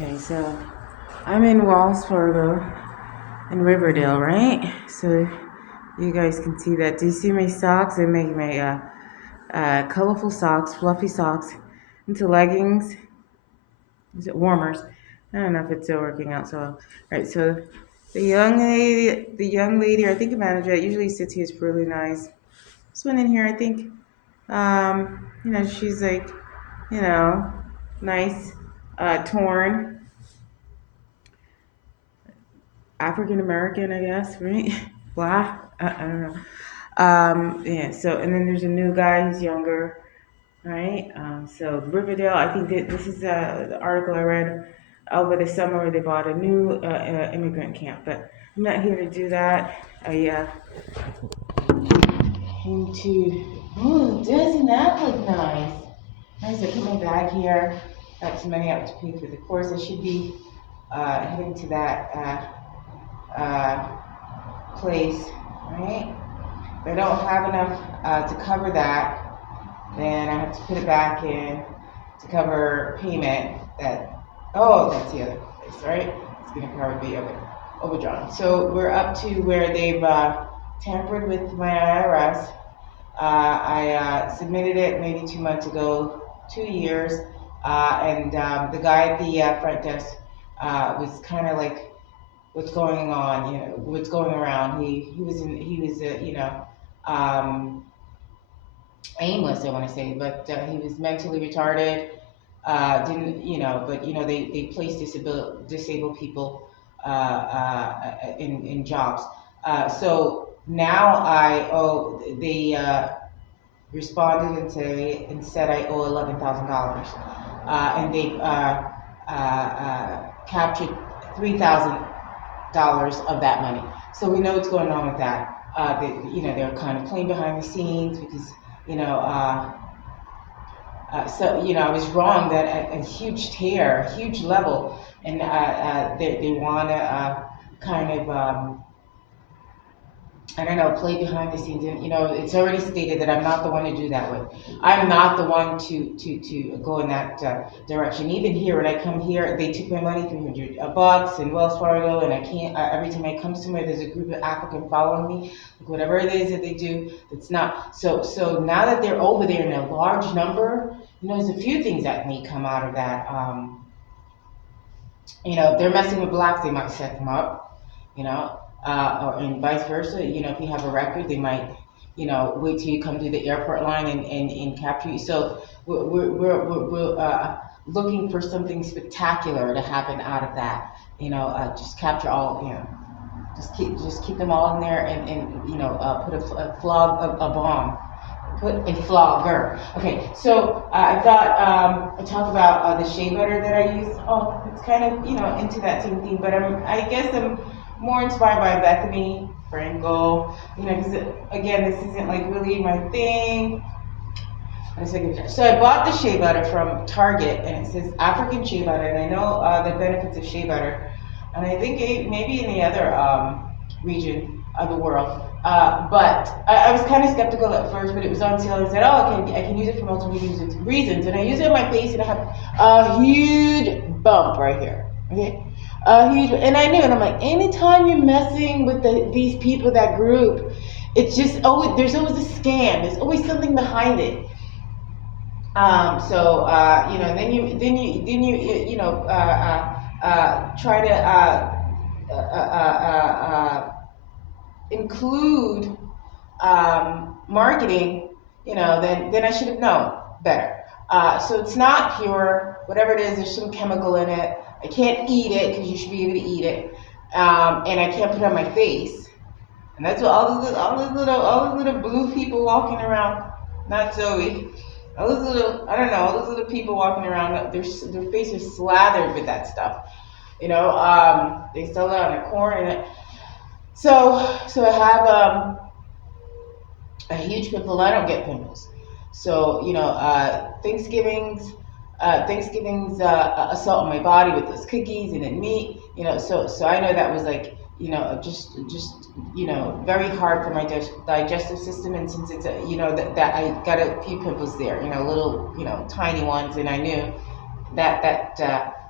Okay, so I'm in Wells Fargo in Riverdale, right? So you guys can see that. Do you see my socks? I make my colorful socks, fluffy socks, into leggings. Is it warmers? I don't know if it's still working out so well. Right, so the young lady, I think the manager that usually sits here is really nice. This one in here, I think, she's like, you know, nice, torn. African American, I guess, right? Black, I don't know. Yeah. So, and then there's a new guy. He's younger, right? So Riverdale. I think that this is the article I read over the summer where they bought a new immigrant camp. But I'm not here to do that. I came to. Oh, doesn't that look nice? Nice. I put my bag here. Got some money out to pay for the course. I should be heading to that. Place, right? If I don't have enough to cover that, then I have to put it back in to cover payment. That's the other place, right? It's going to cover the other overdrawn. So we're up to where they've tampered with my IRS. I submitted it maybe 2 months ago, 2 years, and the guy at the front desk was kind of like, what's going on, what's going around. He was aimless, I want to say, but he was mentally retarded. Didn't but they place disabled people in jobs. So now they responded and said I owe $11,000, and they captured $3,000 of that money. So we know what's going on with that. They're kind of playing behind the scenes because I was wrong that a huge tear, huge level, and they want to kind of I don't know, play behind the scenes. And it's already stated that I'm not the one to do that with. I'm not the one to go in that direction. Even here, when I come here, they took my money, $300 in Wells Fargo, and I can't. Every time I come somewhere, there's a group of African following me. Like whatever it is that they do, it's not. So now that they're over there in a large number, there's a few things that may come out of that. If they're messing with blacks, they might set them up. Or and vice versa. If you have a record, they might, wait till you come to the airport line and capture you. So we're looking for something spectacular to happen out of that. Just capture all, just keep them all in there and put a bomb. Put a flogger. Okay, so I thought I talk about the shea butter that I use. Oh, it's kind of into that same thing, but I guess I'm more inspired by Bethany Frankel. Because again, this isn't like really my thing. So I bought the shea butter from Target, and it says African shea butter, and I know the benefits of shea butter, and I think maybe in the other region of the world. But I was kind of skeptical at first, but it was on sale. I said, okay, I can use it for multiple reasons. And I use it on my face, and I have a huge bump right here. Okay? Huge, and I knew, and I'm like, anytime you're messing with these people, that group, it's just always, there's always a scam. There's always something behind it. Then you try to include marketing, then I should have known better. So it's not pure. Whatever it is, there's some chemical in it. I can't eat it because you should be able to eat it, and I can't put it on my face. And that's what all those little blue people walking around. Not Zoe. All those little people walking around. Their face is slathered with that stuff. They sell it on the corner. So I have a huge pimple. I don't get pimples. So Thanksgiving's assault on my body with those cookies and then meat. So I know that was like just very hard for my digestive system. And since it's that I got a few pimples there, little tiny ones, and I knew that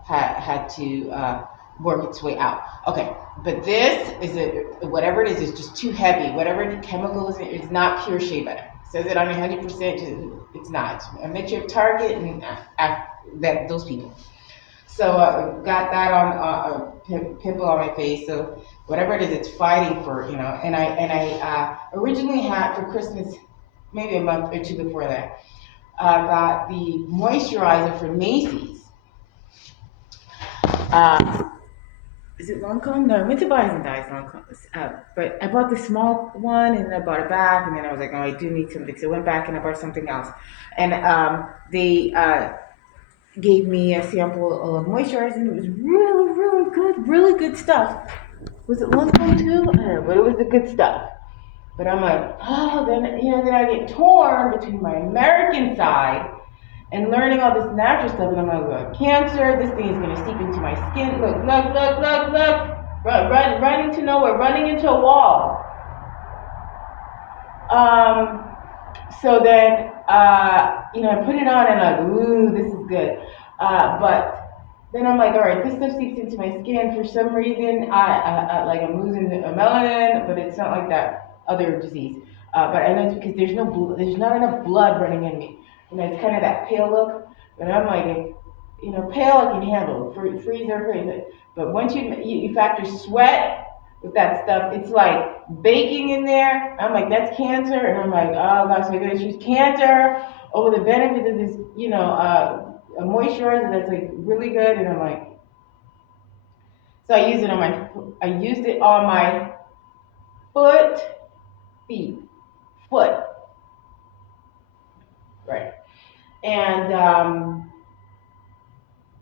had to work its way out. Okay, but this is whatever it is just too heavy. Whatever the chemical is, it's not pure shea butter. It says it on 100%. It's not. It's a mixture of Target and that those people. So got that on pimple on my face. So whatever it is, it's fighting for And I originally had for Christmas, maybe a month or two before that, got the moisturizer from Macy's. Uh, is it Lancome? No, I went to buy some dyes Lancome. But I bought the small one and then I bought it back and then I was like, oh, I do need something. So I went back and I bought something else. And they gave me a sample of moisturizer and it was really, really good stuff. Was it Lancome too? I don't know, but it was the good stuff. But I'm like, oh, then I get torn between my American side and learning all this natural stuff, and I'm like, cancer, this thing is gonna seep into my skin. Look, running to nowhere, running into a wall. So then, I put it on and I'm like, ooh, this is good. But then I'm like, all right, this stuff seeps into my skin. For some reason, I'm losing a melanin, but it's not like that other disease. But I know it's because there's not enough blood running in me. It's kind of that pale look. But I'm like, pale I can handle. Freezer. But once you factor sweat with that stuff, it's like baking in there. I'm like, that's cancer. And I'm like, oh gosh, I'm gonna choose cancer over the benefits of this, a moisturizer that's like really good. And I'm like, so I used it on my feet, foot, right. And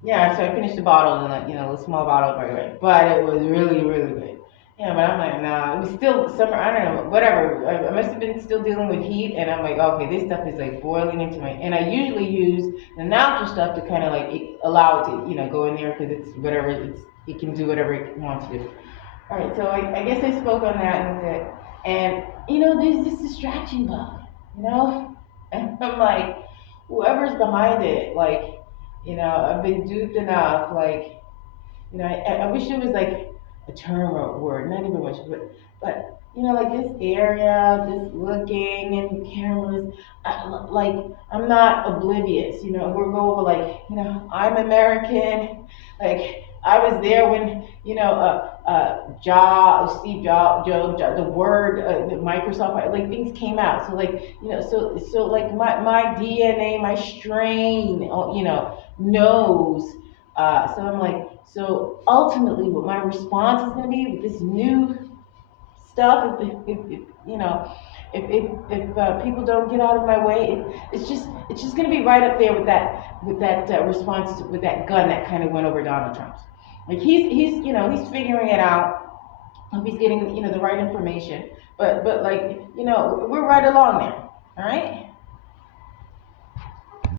yeah, so I finished the bottle and a small bottle, right. But it was really, really good. Yeah, but I'm like, nah, it was still summer, I don't know, whatever. I must have been still dealing with heat, and I'm like, okay, this stuff is like boiling into and I usually use the natural stuff to kind of like allow it to, go in there because it's whatever, it can do whatever it wants to do. All right, so I guess I spoke on that and that's it. And, there's this distraction bug, and I'm like, whoever's behind it, like, I've been duped enough, like, I wish it was like a term or a word, not even much, but like this area, this looking and cameras, like I'm not oblivious. We're over like, I'm American, like I was there when Steve Jobs, the word, the Microsoft, like things came out. So like, so like my DNA, my strain, knows. So I'm like, so ultimately, what my response is going to be with this new stuff, if people don't get out of my way, it's just going to be right up there with that response with that gun that kind of went over Donald Trump's. Like he's figuring it out. He's getting the right information, but like we're right along there. All right.